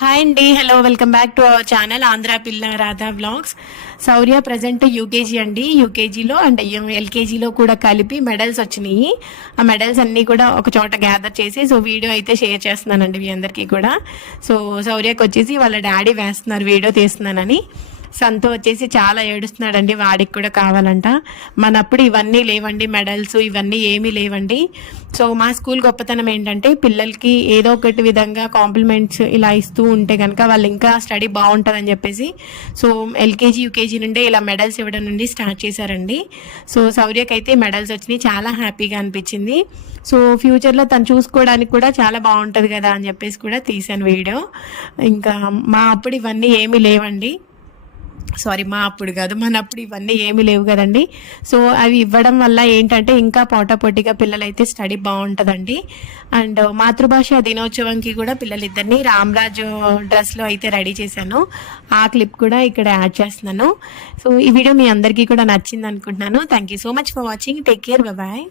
Hi అండి hello welcome back to our channel Andhra Pilla Radha vlogs Shaurya present UKG అండి యూకేజీలో and ఎల్కేజీలో కూడా కలిపి మెడల్స్ వచ్చినాయి. ఆ మెడల్స్ అన్నీ కూడా ఒక చోట గ్యాదర్ చేసి సో వీడియో అయితే షేర్ చేస్తున్నానండి మీ అందరికీ కూడా. సో శౌర్యకి వచ్చేసి వాళ్ళ డాడీ వేస్తున్నారు వీడియో తీస్తున్నానని. సంతు వచ్చేసి చాలా ఏడుస్తున్నాడండి వాడికి కూడా కావాలంట. మనప్పుడు ఇవన్నీ లేవండి మెడల్స్ ఇవన్నీ ఏమీ లేవండి. సో మా స్కూల్ గొప్పతనం ఏంటంటే పిల్లలకి ఏదో ఒకటి విధంగా కాంప్లిమెంట్స్ ఇలా ఇస్తూ ఉంటే కనుక వాళ్ళు ఇంకా స్టడీ బాగుంటుందని చెప్పేసి సో ఎల్కేజీ యూకేజీ నుండి ఇలా మెడల్స్ ఇవ్వడం నుండి స్టార్ట్ చేశారండి. సో సౌర్యకైతే మెడల్స్ వచ్చినాయి చాలా హ్యాపీగా అనిపించింది. సో ఫ్యూచర్లో తను చూసుకోవడానికి కూడా చాలా బాగుంటుంది కదా అని చెప్పేసి కూడా తీశాను వీడియో. ఇంకా మా అప్పుడు ఇవన్నీ ఏమీ లేవండి. సారీ మా అప్పుడు కాదు మన అప్పుడు ఇవన్నీ ఏమీ లేవు కదండి. సో అవి ఇవ్వడం వల్ల ఏంటంటే ఇంకా పోటాపోటీగా పిల్లలైతే స్టడీ బాగుంటుందండి. అండ్ మాతృభాష దినోత్సవంకి కూడా పిల్లలిద్దరిని రామరాజు డ్రెస్లో అయితే రెడీ చేశాను. ఆ క్లిప్ కూడా ఇక్కడ యాడ్ చేస్తున్నాను. సో ఈ వీడియో మీ అందరికీ కూడా నచ్చింది అనుకుంటున్నాను thank you so much for watching. Take care. Bye